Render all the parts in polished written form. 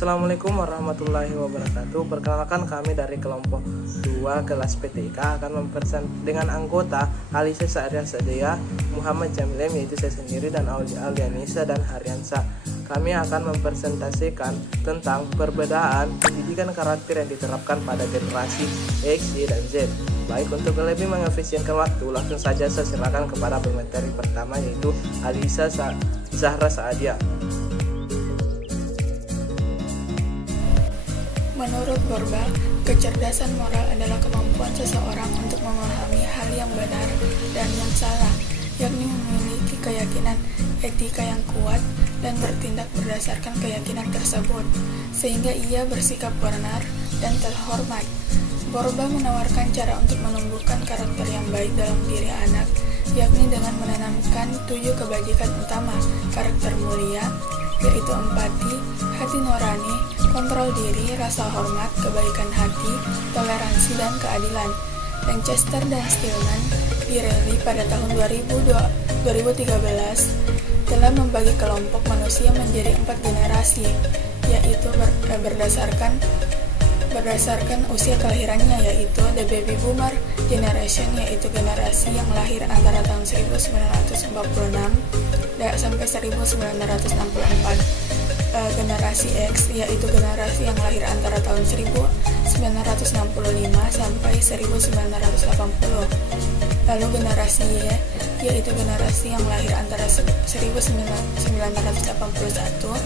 Assalamualaikum warahmatullahi wabarakatuh. Perkenalkan, kami dari kelompok 2 kelas PTIK akan dengan anggota Alisa Sa'adia Sadia, Muhammad Jamilem yaitu saya sendiri, dan Aulianisa dan Haryansa. Kami akan mempresentasikan tentang perbedaan pendidikan karakter yang diterapkan pada generasi X, Y, dan Z. Baik, untuk lebih mengefisienkan waktu, langsung saja saya silakan kepada pemateri pertama, yaitu Alisa Zahra Sa'adia. Menurut Borba, kecerdasan moral adalah kemampuan seseorang untuk memahami hal yang benar dan yang salah, yakni memiliki keyakinan etika yang kuat dan bertindak berdasarkan keyakinan tersebut, sehingga ia bersikap benar dan terhormat. Borba menawarkan cara untuk menumbuhkan karakter yang baik dalam diri anak, yakni dengan menanamkan 7 kebajikan utama: karakter mulia, yaitu empati, hati nurani, kontrol diri, rasa hormat, kebaikan hati, toleransi, dan keadilan. Lancaster dan Stillman Pirelli pada tahun 2013 telah membagi kelompok manusia menjadi 4 generasi, yaitu berdasarkan usia kelahirannya, yaitu the baby boomer generation, yaitu generasi yang lahir antara tahun 1946 sampai 1964. Generasi X, yaitu generasi yang lahir antara tahun 1965 sampai 1980. Lalu generasi Y, yaitu generasi yang lahir antara 1981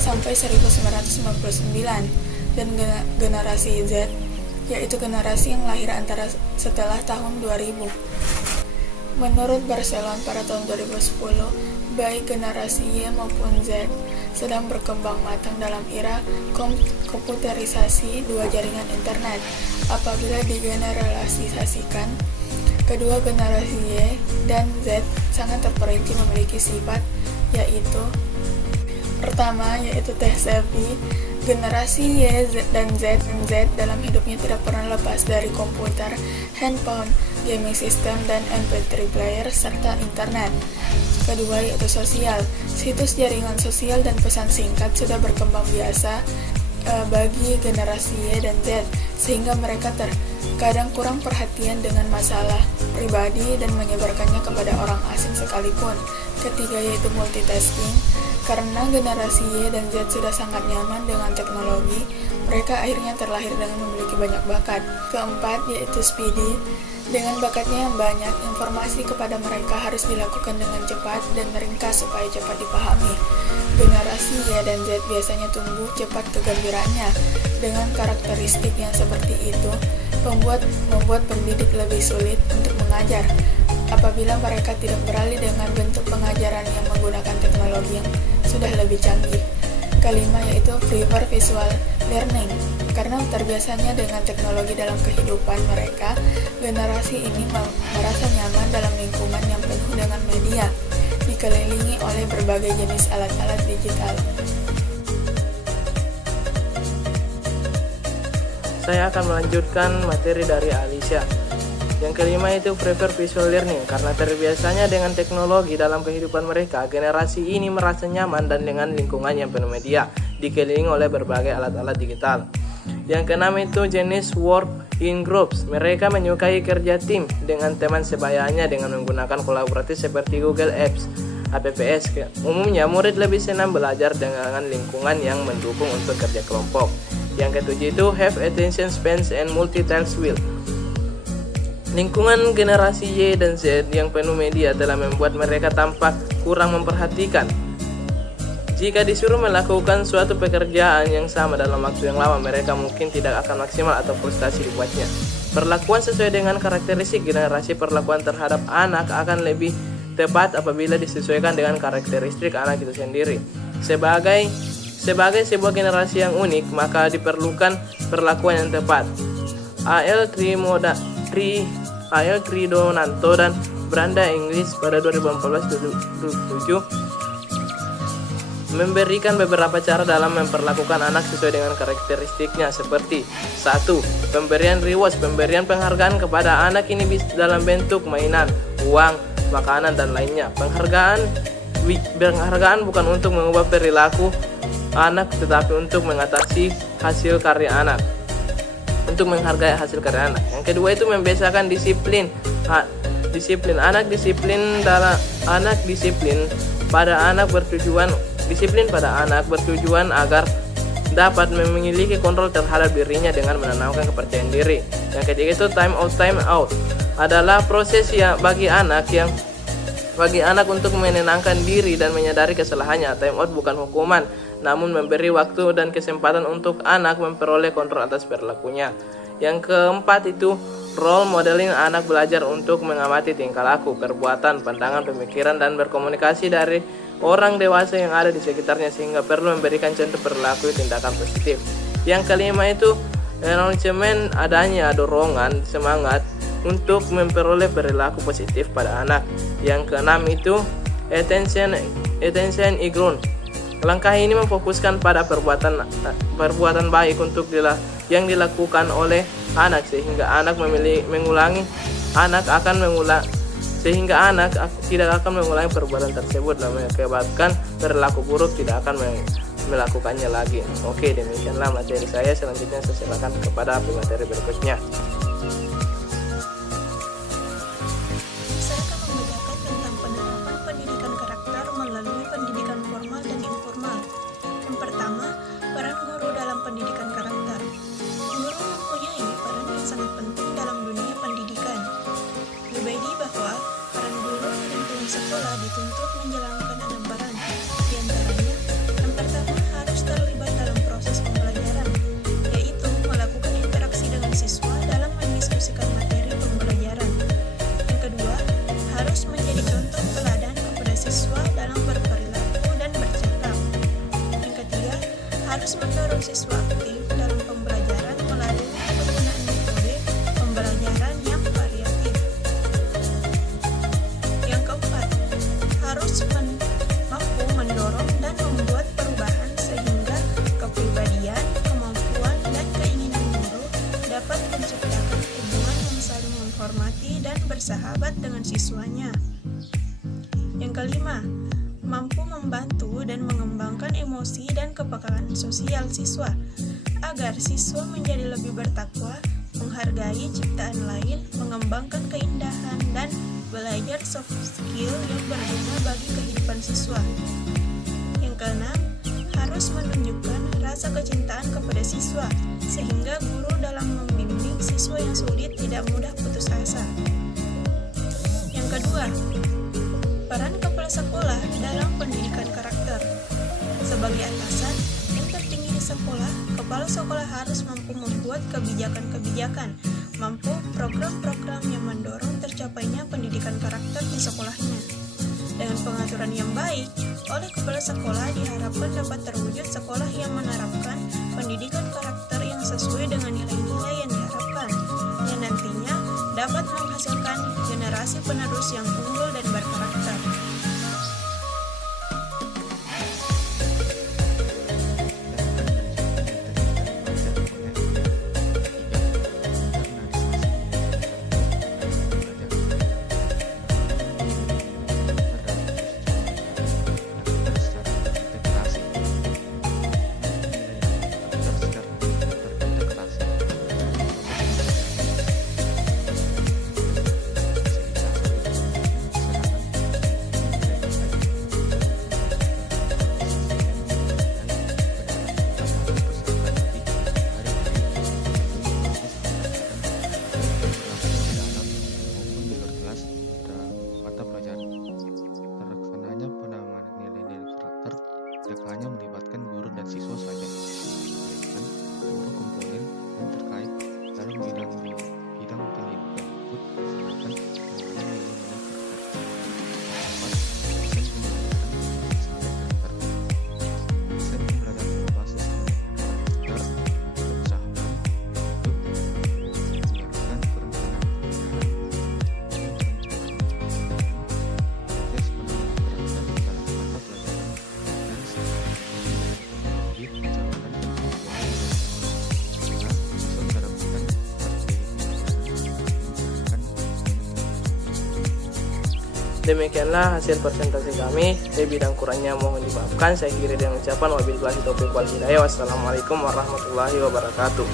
sampai 1999. Dan generasi Z, yaitu generasi yang lahir antara setelah tahun 2000. Menurut Barcelona pada tahun 2010, baik generasi Y maupun Z sedang berkembang matang dalam era komputerisasi 2 jaringan internet. Apabila digeneralisasikan, kedua generasi Y dan Z sangat terperinci memiliki sifat, yaitu pertama, yaitu tech savvy. Generasi Y dan Z dalam hidupnya tidak pernah lepas dari komputer, handphone, gaming system, dan MP3 player, serta internet. Kedua, yaitu sosial. Situs jaringan sosial dan pesan singkat sudah berkembang biasa bagi generasi Y dan Z, sehingga mereka terkadang kurang perhatian dengan masalah pribadi dan menyebarkannya kepada orang asing sekalipun. Ketiga, yaitu multitasking. Karena generasi Y dan Z sudah sangat nyaman dengan teknologi, mereka akhirnya terlahir dengan memiliki banyak bakat. Keempat, yaitu speedy. Dengan bakatnya yang banyak, informasi kepada mereka harus dilakukan dengan cepat dan ringkas supaya cepat dipahami. Generasi Y dan Z biasanya tumbuh cepat kegembiraannya. Dengan karakteristik yang seperti itu, membuat pendidik lebih sulit untuk mengajar apabila mereka tidak beralih dengan bentuk pengajaran yang menggunakan teknologi yang sudah lebih canggih. Kelima, yaitu prefer visual learning. Karena terbiasanya dengan teknologi dalam kehidupan mereka, generasi ini merasa nyaman dalam lingkungan yang penuh dengan media, dikelilingi oleh berbagai jenis alat-alat digital. Saya akan melanjutkan materi dari Alicia. Yang kelima itu prefer visual learning. Karena terbiasanya dengan teknologi dalam kehidupan mereka, generasi ini merasa nyaman dan dengan lingkungan yang penuh media, dikelilingi oleh berbagai alat-alat digital. Yang keenam itu jenis work in groups. Mereka menyukai kerja tim dengan teman sebayanya dengan menggunakan kolaboratif seperti Google Apps, APPS. Umumnya murid lebih senang belajar dengan lingkungan yang mendukung untuk kerja kelompok. Yang ketujuh itu have attention spans and multitask will. Lingkungan generasi Y dan Z yang penuh media telah membuat mereka tampak kurang memperhatikan. Jika disuruh melakukan suatu pekerjaan yang sama dalam waktu yang lama, mereka mungkin tidak akan maksimal atau frustasi dibuatnya. Perlakuan sesuai dengan karakteristik generasi perlakuan terhadap anak akan lebih tepat apabila disesuaikan dengan karakteristik anak itu sendiri. Sebagai sebuah generasi yang unik, maka diperlukan perlakuan yang tepat. A.L. Tridonanto dan Branda English pada 2014-2017 memberikan beberapa cara dalam memperlakukan anak sesuai dengan karakteristiknya, seperti 1. Pemberian rewards. Pemberian penghargaan kepada anak ini bisa dalam bentuk mainan, uang, makanan, dan lainnya. Penghargaan bukan untuk mengubah perilaku anak, tetapi untuk mengatasi hasil karya anak. Untuk menghargai hasil karya anak. Yang kedua itu membiasakan disiplin. Disiplin pada anak bertujuan agar dapat memiliki kontrol terhadap dirinya dengan menanamkan kepercayaan diri. Yang ketiga itu time out adalah proses bagi anak untuk menenangkan diri dan menyadari kesalahannya. Time out bukan hukuman, namun memberi waktu dan kesempatan untuk anak memperoleh kontrol atas perilakunya. Yang keempat itu role modeling. Anak belajar untuk mengamati tingkah laku, perbuatan, pandangan, pemikiran, dan berkomunikasi dari orang dewasa yang ada di sekitarnya, sehingga perlu memberikan contoh perilaku tindakan positif. Yang kelima itu encouragement, adanya dorongan semangat untuk memperoleh perilaku positif pada anak. Yang keenam itu attention ground. Langkah ini memfokuskan pada perbuatan baik yang dilakukan oleh anak, sehingga anak tidak akan mengulangi perbuatan tersebut, dan mengakibatkan perilaku buruk tidak akan melakukannya lagi. Oke, demikianlah materi saya. Selanjutnya saya silakan kepada pemateri berikutnya. Saya akan membacakan tentang penerapan pendidikan karakter melalui pendidikan formal dan informal. Yang pertama, peran guru dalam pendidikan karakter. Guru mempunyai peran yang sangat penting dalam dunia pendidikan. Berbeda bahwa peran guru dan guru sekolah dituntut menjalankan 6 peran. Di antaranya, yang pertama harus terlibat dalam proses pembelajaran, yaitu melakukan interaksi dengan siswa dalam mendiskusikan materi pembelajaran. Yang kedua, harus menjadi contoh teladan kepada siswa dalam berperilaku dan bercakap. Yang ketiga, harus mendorong siswa aktif dalam pembelajaran melalui penggunaan metode pembelajaran yang variatif. Yang keempat, harus mampu mendorong dan membuat perubahan sehingga kepribadian, kemampuan, dan keinginan guru dapat menciptakan hubungan yang saling menghormati dan bersahabat dengan siswanya. Yang kelima, mampu membantu dan mengembangkan emosi dan kepekaan sosial siswa agar siswa menjadi lebih bertakwa, menghargai ciptaan lain, mengembangkan keindahan, dan belajar soft skill yang berguna bagi kehidupan siswa. Yang keenam, harus menunjukkan rasa kecintaan kepada siswa sehingga guru dalam membimbing siswa yang sulit tidak mudah putus asa. Yang kedua, peran kepala sekolah dalam pendidikan karakter. Sebagai atasan yang tertinggi di sekolah, kepala sekolah harus mampu membuat kebijakan-kebijakan, mampu program-program yang mendorong tercapainya pendidikan karakter di sekolahnya. Dengan pengaturan yang baik oleh kepala sekolah, diharapkan dapat terwujud sekolah yang menerapkan pendidikan karakter yang sesuai dengan nilai-nilai yang diharapkan, yang nantinya dapat menghasilkan generasi penerus yang unggul dan berkarakter. Demikianlah hasil presentasi kami. Lebih dan kurangnya mohon dimaafkan. Saya kira dengan ucapan wabillahi taufiq wal hidayah. Wassalamualaikum warahmatullahi wabarakatuh.